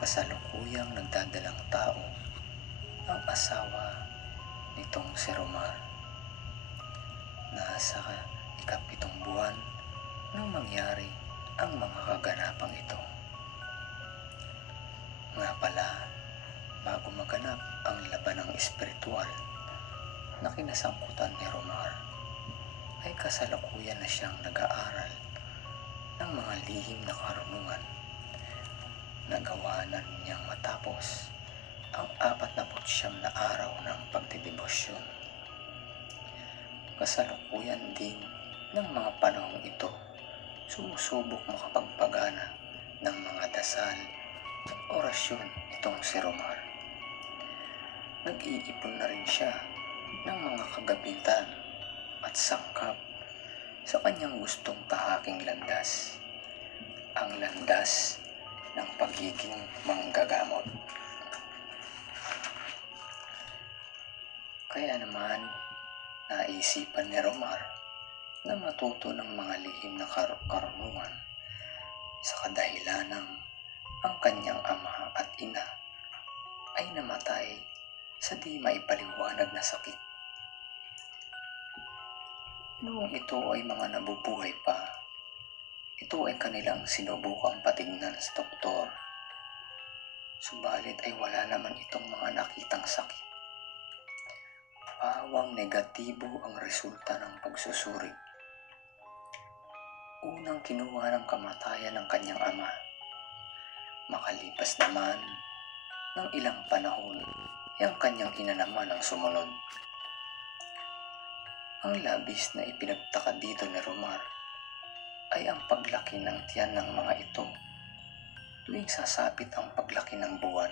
kasalukuyang nagdadalang tao ang asawa nitong si Romar. Nasa ikapitong buwan nang mangyari ang mga kaganapang ito. Nga pala, bago maganap ang labanang espiritual na kinasangkutan ni Romar, ay kasalukuyan na siyang nag-aaral ng mga lihim na karunungan na gawa na niyang matapos ang 49 na araw ng pagdedebosyon. Kasalukuyan din ng mga panahong ito, sumusubok makapagpagana ng mga dasal at orasyon itong si Romar. Nag-iipon na rin siya ng mga kagabitan at sangkap sa kanyang gustong tahaking landas, ang landas ng pagiging manggagamot. Kaya naman, naisipan ni Romar na matuto ng mga lihim na karunungan sa kadahilanang ang kanyang ama at ina ay namatay sa di maipaliwanag na sakit. Noong ito ay mga nabubuhay pa, ito ay kanilang sinubukang patignan sa doktor. Subalit ay wala naman itong mga nakitang sakit. Pawang negatibo ang resulta ng pagsusuri. Unang kinuha ng kamatayan ng kanyang ama. Makalipas naman ng ilang panahon, ay ang kanyang ina naman ang sumunod. Ang labis na ipinagtaka dito ni Romar ay ang paglaki ng tiyan ng mga ito tuwing sasapit ang paglaki ng buwan,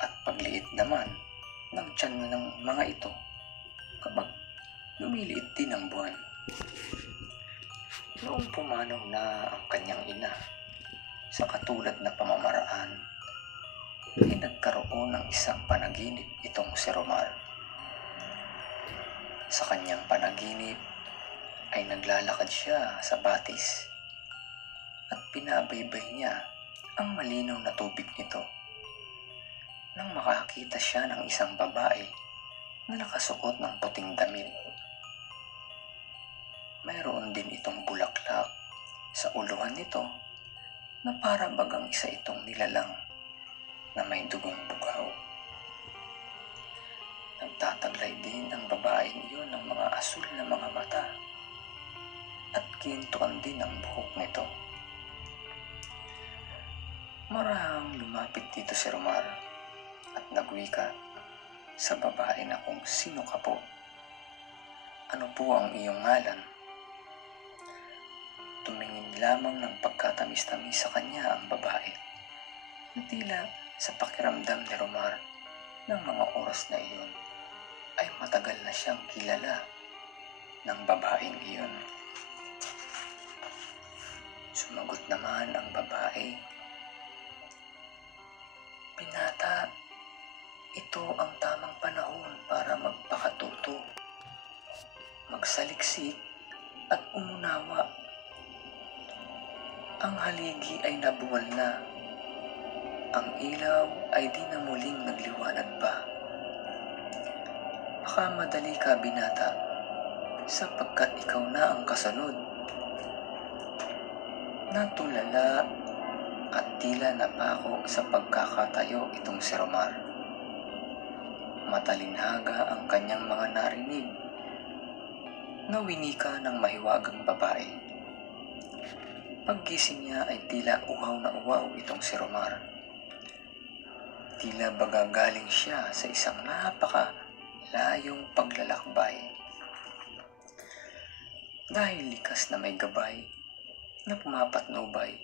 at pagliit naman ng tiyan ng mga ito kapag lumiliit din ang buwan. Noong pumanaw na ang kanyang ina sa katulad na pamamaraan, ay nagkaroon ng isang panaginip itong si Romar. Sa kanyang panaginip ay naglalakad siya sa batis at pinabaybay niya ang malinaw na tubig nito nang makakita siya ng isang babae na nakasuot ng puting damit. Mayroon din itong bulaklak sa uluhan nito na para bagang isa itong nilalang na may dugong bugaw. Nagtataglay din ang babaeng iyon ng mga asul na mga mata at kinintukan din ang buhok nito. Marahang lumapit dito si Romar at nagwika sa babae na kung sino ka po. Ano po ang iyong ngalan? Tumingin lamang ng pagkatamis-tamis sa kanya ang babae na tila sa pakiramdam ni Romar ng mga oras na iyon ay matagal na siyang kilala ng babaeng iyon. Sumagot naman ang babae, "Binata, ito ang tamang panahon para magpakatuto, magsaliksik at umunawa. Ang haligi ay nabuwal na, ang ilaw ay di na muling nagliwanag pa. Baka madali ka, binata, sapagkat ikaw na ang kasunod." Natulala at tila napako sa pagkakatayo itong si Romar. Matalinhaga ang kanyang mga narinig na winika ng mahiwagang babae. Paggising niya ay tila uhaw na uhaw itong si Romar. Tila bagagaling siya sa isang napakalayong paglalakbay. Dahil likas na may gabay na pumapatnubay,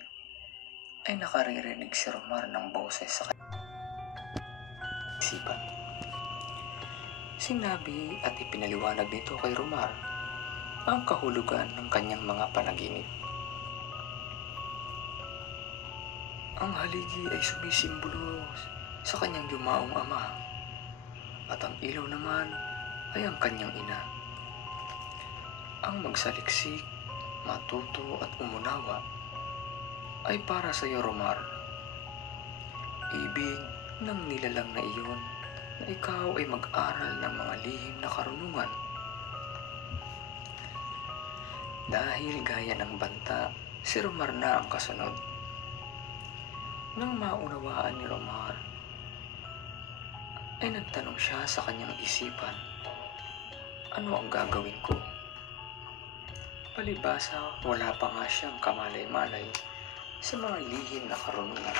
ay nakaririnig si Romar ng boses sa isipan. Sinabi at ipinaliwanag nito kay Romar ang kahulugan ng kanyang mga panaginip. Ang haligi ay sumisimbolo sa kanyang yumaong ama, at ang ilaw naman ay ang kanyang ina. Ang magsaliksik, matuto at umunawa ay para sa iyo, Romar. pag-ibig ng nilalang na iyon na ikaw ay mag-aral ng mga lihim na karunungan. Dahil gaya ng banta, si Romar na ang kasunod. Nang maunawaan ni Romar, ay nagtanong siya sa kanyang isipan, ano ang gagawin ko? Palibasa, wala pa nga siyang kamalay-malay sa mga lihim na karunungan.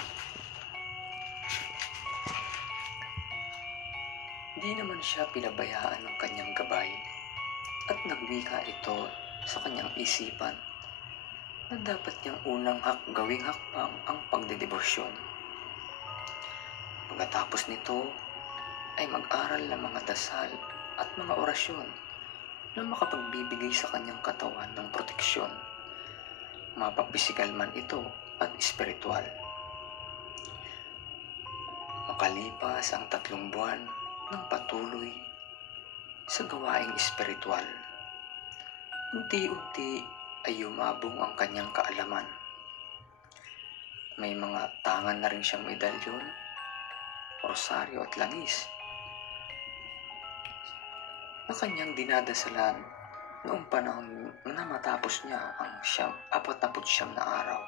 Di naman siya pinabayaan ng kanyang gabay at nagwika ito sa kanyang isipan na dapat niyang unang gawing hakbang ang pagdedebosyon. Pagkatapos nito ay mag-aral ng mga dasal at mga orasyon na makapagbibigay sa kanyang katawan ng proteksyon, mapapisikal man ito at espiritual. Makalipas ang 3 buwan ng patuloy sa gawaing espiritual, unti-unti ay yumabong ang kanyang kaalaman. May mga tangan na rin siyang medalyon, rosaryo at langis na kanyang dinadasalan noong panahon na matapos niya ang 49 na araw.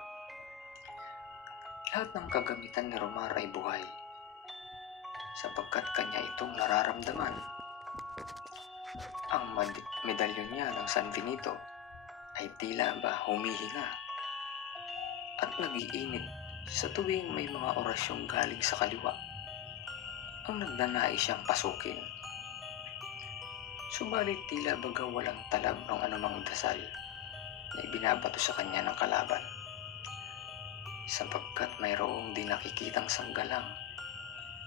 Lahat ng kagamitan ni Romar ay buhay, sapagkat kanya itong nararamdaman. Ang medalyon niya ng San Benito ay tila ba humihinga at nag-iinit sa tuwing may mga orasyong galing sa kaliwa ang nagnanais siyang pasukin. Subalit tila baga walang talab ng anumang dasal na ibinabato sa kanya ng kalaban, sapagkat mayroong di nakikitang sanggalang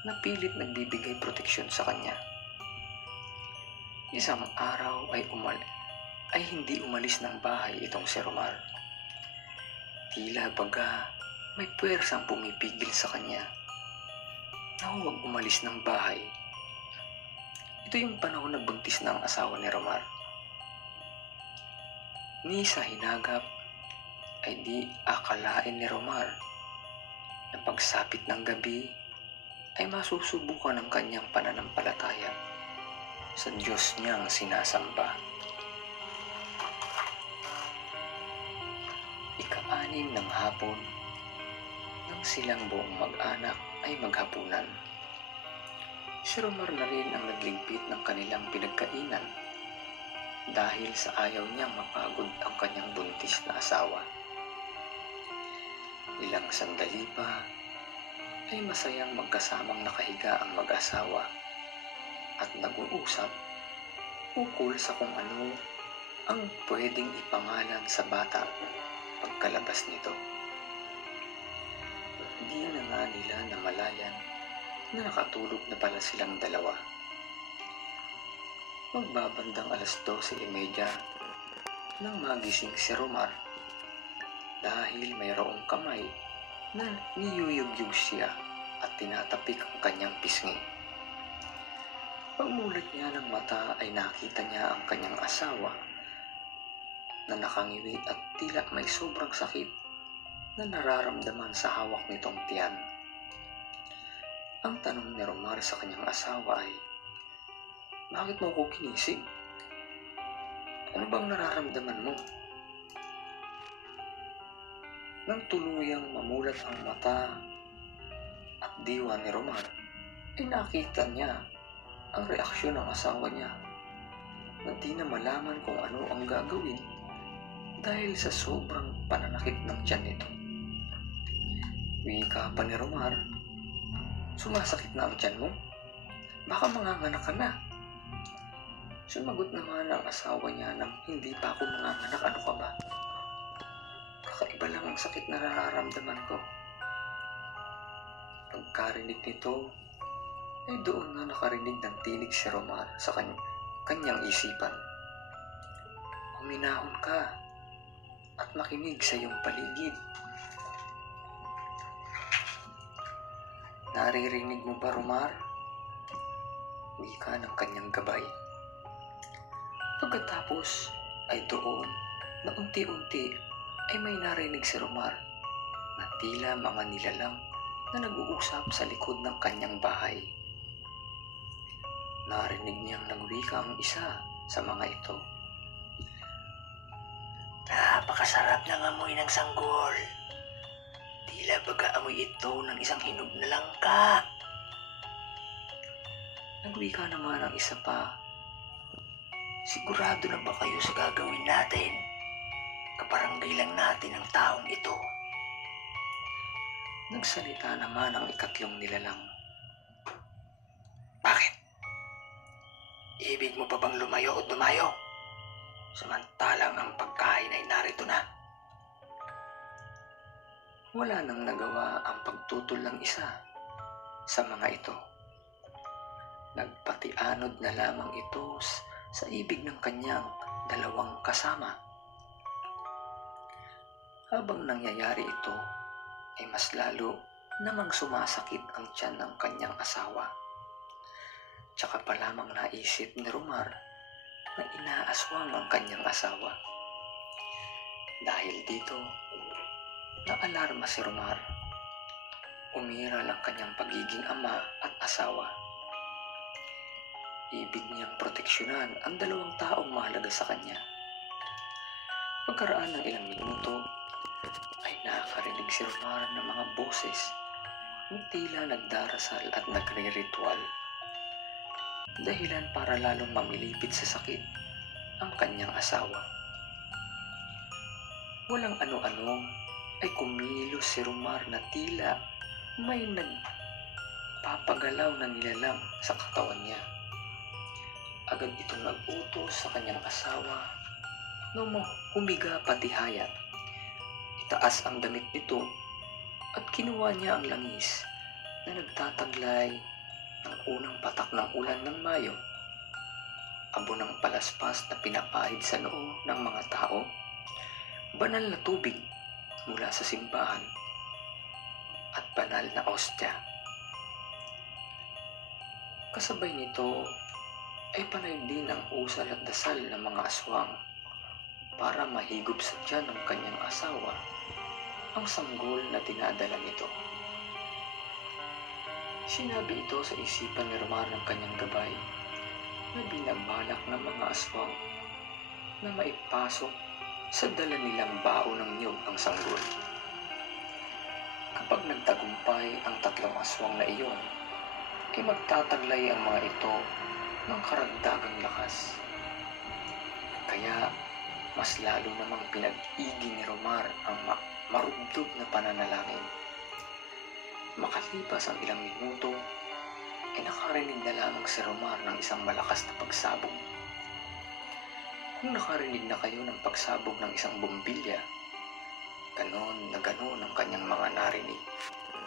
na pilit nagbibigay proteksyon sa kanya. Isang araw ay hindi umalis ng bahay itong si Romar. Tila baga may puwersang pumipigil sa kanya na huwag umalis ng bahay. Ito yung panahon na buntis na ang asawa ni Romar. Ni sa hinagap ay di akalain ni Romar na pagsapit ng gabi ay masusubukan ang kanyang pananampalataya sa Diyos niyang sinasamba. Ika-6 ng hapon, nang silang buong mag-anak ay maghapunan, si Romar na rin ang nagligpit ng kanilang pinagkainan dahil sa ayaw niyang mapagod ang kanyang buntis na asawa. Ilang sandali pa ay masayang magkasamang nakahiga ang mag-asawa at nag-uusap ukol sa kung ano ang pwedeng ipangalan sa bata pagkalabas nito. Di na nga nila namalayan na nakatulog na pala silang dalawa. Magbabandang 12:30 nang magising si Romar dahil mayroong kamay na niyuyugyug siya at tinatapik ang kanyang pisngi. Pagmulat niya ng mata ay nakita niya ang kanyang asawa na nakangiwi at tila may sobrang sakit na nararamdaman sa hawak nitong tiyan. Ang tanong ni Romar sa kanyang asawa ay, "Bakit mo ko kinisig? Ano bang nararamdaman mo?" Nang tuluyang mamulat ang mata at diwa ni Romar, ay nakita niya ang reaksyon ng asawa niya na di na malaman kung ano ang gagawin dahil sa sobrang pananakit ng tiyan nito. Wika pa ni Romar, "Sumasakit na ang tiyan mo? Baka manganganak ka na." Sumagot naman ang asawa niya nang, "Hindi pa ako manganganak, ano ka ba? Kakaiba lang ang sakit na nararamdaman ko." Pagkarinig nito, ay doon na nakarinig ng tinig si Romar sa kanyang isipan. "Huminahon ka at makinig sa iyong paligid. Naririnig mo ba, Romar?" Wika ng kanyang gabay. Pagkatapos ay doon na unti-unti ay may narinig si Romar na tila mga nilalang na nag-uusap sa likod ng kanyang bahay. Narinig niyang nagwika ang isa sa mga ito. Napakasarap ng amoy ng sanggol. Tila baga amoy ito ng isang hinog na langka. Nagwika naman ang isa pa. Sigurado na ba kayo sa gagawin natin? Kabarangay lang natin ang taong ito. Nagsalita naman ang ikatlong nilalang. Bakit? Ibig mo pa bang lumayo o dumayo? Samantalang ang pagkain ay narito na. Wala nang nagawa ang pagtutol ng isa sa mga ito. Nagpatianod na lamang ito sa ibig ng kanyang dalawang kasama. Habang nangyayari ito, ay mas lalo namang sumasakit ang tiyan ng kanyang asawa. Tsaka pa lamang naisip ni Romar na inaaswang ang kanyang asawa. Dahil dito, naalarma si Romar. Umiral ang kanyang pagiging ama at asawa. Ibig niyang proteksyonan ang dalawang taong mahalaga sa kanya. Pagkaraan ng ilang minuto, ay nakarinig si Romar ng mga boses na tila nagdarasal at nagre-ritual. Dahilan para lalong mamilipit sa sakit ang kanyang asawa. Walang ano-ano ay kumilos si Romar na tila may nagpapagalaw na nilalang sa katawan niya. Agad itong nag-utos sa kanyang asawa na humiga patihaya. Itaas ang damit nito at kinuha niya ang langis na nagtataglay ng unang patak ng ulan ng Mayo. Abo ng palaspas na pinapahid sa noo ng mga tao, banal na tubig mula sa simbahan at banal na ostya. Kasabay nito ay panay din ang usal at dasal ng mga aswang para mahigop sa tiyan ng kanyang asawa ang sanggol na dinadala nito. Sinabi ito sa isipan ni Romar ng kanyang gabay na binabalak ng mga aswang na maipasok sa dala nilang bao ng niyog ang sanggol. Kapag nagtagumpay ang tatlong aswang na iyon, ay magtataglay ang mga ito ng karagdagang lakas. Kaya mas lalo namang pinag-iging ni Romar ang marubdob na pananalangin. Makalipas ang ilang minuto, ay nakarinig na lamang si Romar ng isang malakas na pagsabog. Kung nakarinig na kayo ng pagsabog ng isang bombilya, ganon na ganon ang kanyang mga narinig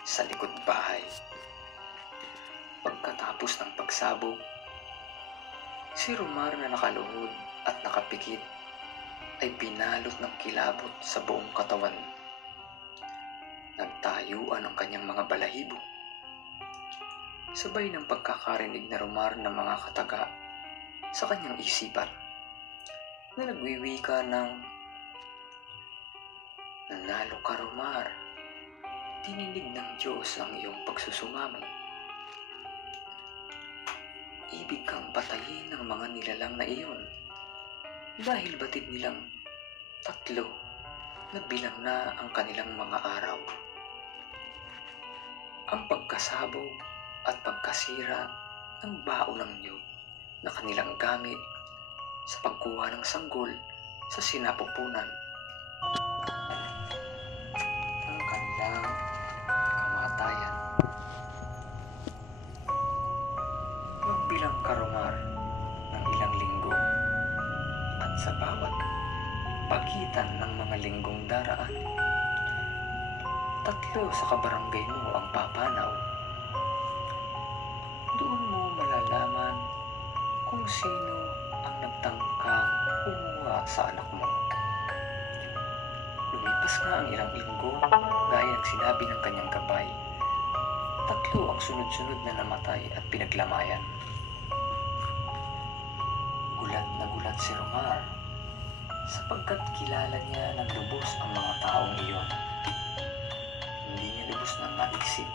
sa likod bahay. Pagkatapos ng pagsabog, si Romar na nakaluhod at nakapikit ay binalot ng kilabot sa buong katawan. Nagtayuan ang kanyang mga balahibo. Sabay ng pagkakarinig na Romar ng mga kataga sa kanyang isipan na nagwiwika ng, "Nanalo ka, Romar. Tininig ng Diyos ang iyong pagsusumamo. Ibig kang patayin ng mga nilalang na iyon dahil batid nilang 3 na bilang na ang kanilang mga araw. Ang pagkasabog at pagkasira ng bao ng niyog na kanilang gamit sa pagkuha ng sanggol sa sinapupunan ng kanilang kamatayan. Magbilang ka, Romar, ng ilang linggo at sa bawat pagitan ng mga linggong daraan, 3 sa kabarangay mo ang papanaw. Doon mo malalaman kung sino ang nagtangkang kumuha sa anak mo." Lumipas nga ang ilang linggo, gaya ng sinabi ng kanyang gabay. 3 ang sunod-sunod na namatay at pinaglamayan. Gulat na gulat si Romar sapagkat kilala niya ng lubos ang mga taong iyon. Hindi niya lubos na naisip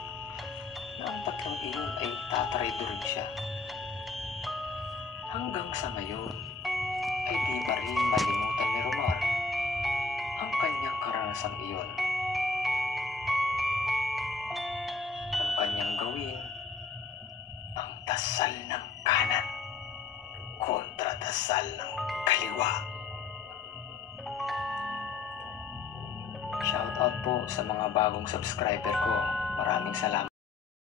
tatlong iyon ay tatraydo rin siya. Hanggang sa ngayon ay di pa rin malimutan ni Romar ang kanyang karanasang iyon. Ang kanyang gawin ang dasal ng kanan kontra dasal ng kaliwa. Shoutout po sa mga bagong subscriber ko. Maraming salamat.